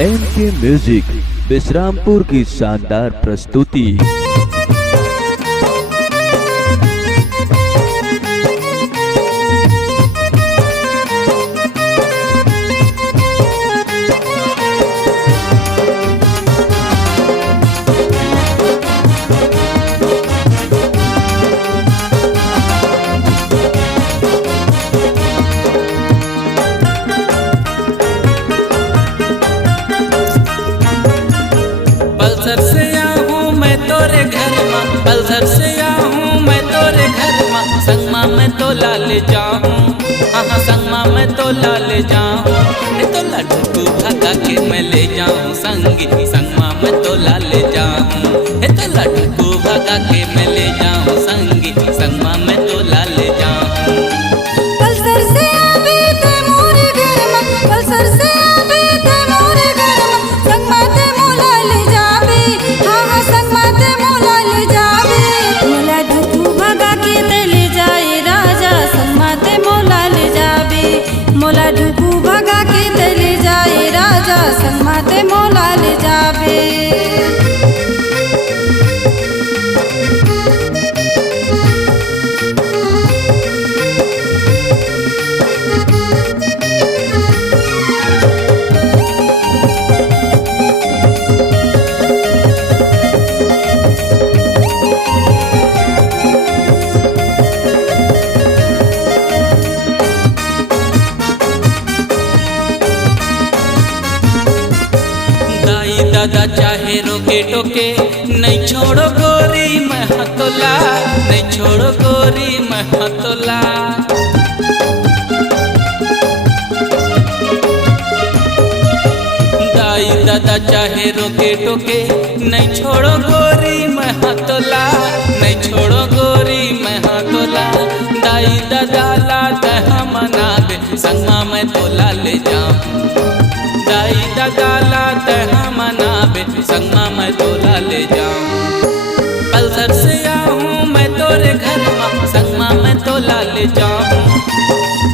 MK music Vishrampur की शानदार प्रस्तुति। पल्सर से आऊँ मैं तोरे घर माँ, पल्सर से आऊँ मैं तोरे घर माँ। संगमा मैं तो लाल जाऊँ, हाँ संगमा मैं तो लाल जाऊँ। तो लड्डू भगा के मैं ले जाऊँ संगी, संगमा मैं तो लाल जाऊँ। तो लड्डू भगा के मैं ले जाऊँ संगी, संगमा मैं तो लाल जाऊँ। पल्सर से आवे ते मोरे घर माँ, पल्सर से आवे ते मोरे घर माँ। संगमा ते मोला ले जावे, हाँ हाँ संगमा ते मोला ले जावे। मोला ढुकू भगा के ते ले जाए राजा, संगमा ते मोला ले जावे। मोला ढुकू भगा के ते ले जाए राजा, संगमा ते मोला ले जावे। दादा चाहे रोके टोके नहीं छोड़ो गोरी मैं हतोला, नहीं छोड़ो गोरी मैं हतोला। दाई दादा चाहे रोके टोके नहीं छोड़ो गोरी मैं हतोला, नहीं छोड़ो गोरी मैं हतोला। दाई दादा ला तह मना दे, संगमा मैं तोला ले जाऊं। दाई दादा ला तह मनाबे, संगमा मैं तोला ले जाऊं। पल्सर से आऊँ मैं तोरे घर माँ, संगमा मैं तोला ले जाऊं।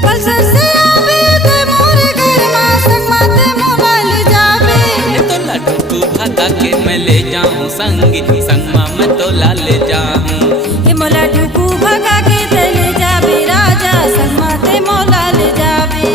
पल्सर से आवे ते मोरे घर माँ, संगमा ते मोला ले जावे। तो लड्डू भगा के मैं ले जाऊं संगी, संगमा मैं तोला ले जाऊं। ये मोला ढुकू भगा के ते ले जावे राजा, संगमा ते मोला ले जावे।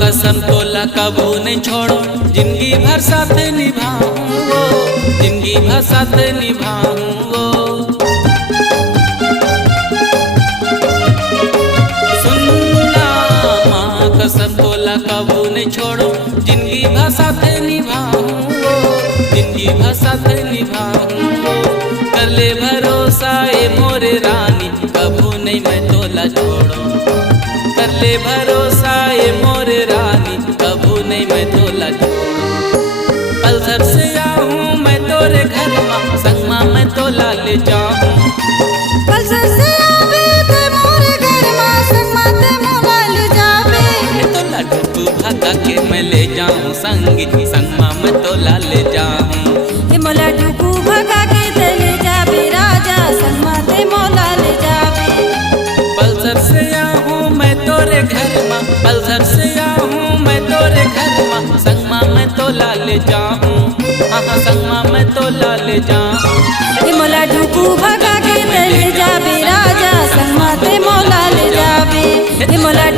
कसम तोला कबू नहीं छोड़ो, जिंदगी भर साथ निभाऊंगो, जिंदगी भर साथ निभाऊंगो। सुनना माँ कसम तोला कबू नहीं छोड़ो, जिंदगी भर साथ निभाऊंगो, जिंदगी भर साथ निभाऊंगो। कर ले भरोसा ए मोरे रानी, कबू नहीं मैं तोला छोड़ो। कर ले भरोसा ये मोरे रानी, कबू नहीं मैं तोला छोड़ूं। पल्सर से आऊँ मैं तोरे घर माँ, संगमा मैं तोला ले जाऊँ। पल्सर से आवे ते मोरे घर माँ, संगमा ते मोला ले जावे। तो लड्डू भगा के मैं ले जाऊँ संगी, संगमा मैं तोला ले जाऊँ। ये मोला ढुकू भगा के ते ले जावे राजा, संगमा ते मोला ले जावे। पल्सर से आऊँ मैं तोरे घर माँ, पल्सर से आऊँ मैं तोरे घर माँ। संगमा मैं तोला ले जाऊँ, हाँ संगमा मैं तोला ले जाऊँ। ये मोला ढुकू भगा के ते ले जावे राजा, संगमा ते मोला ले जावे। ये मोला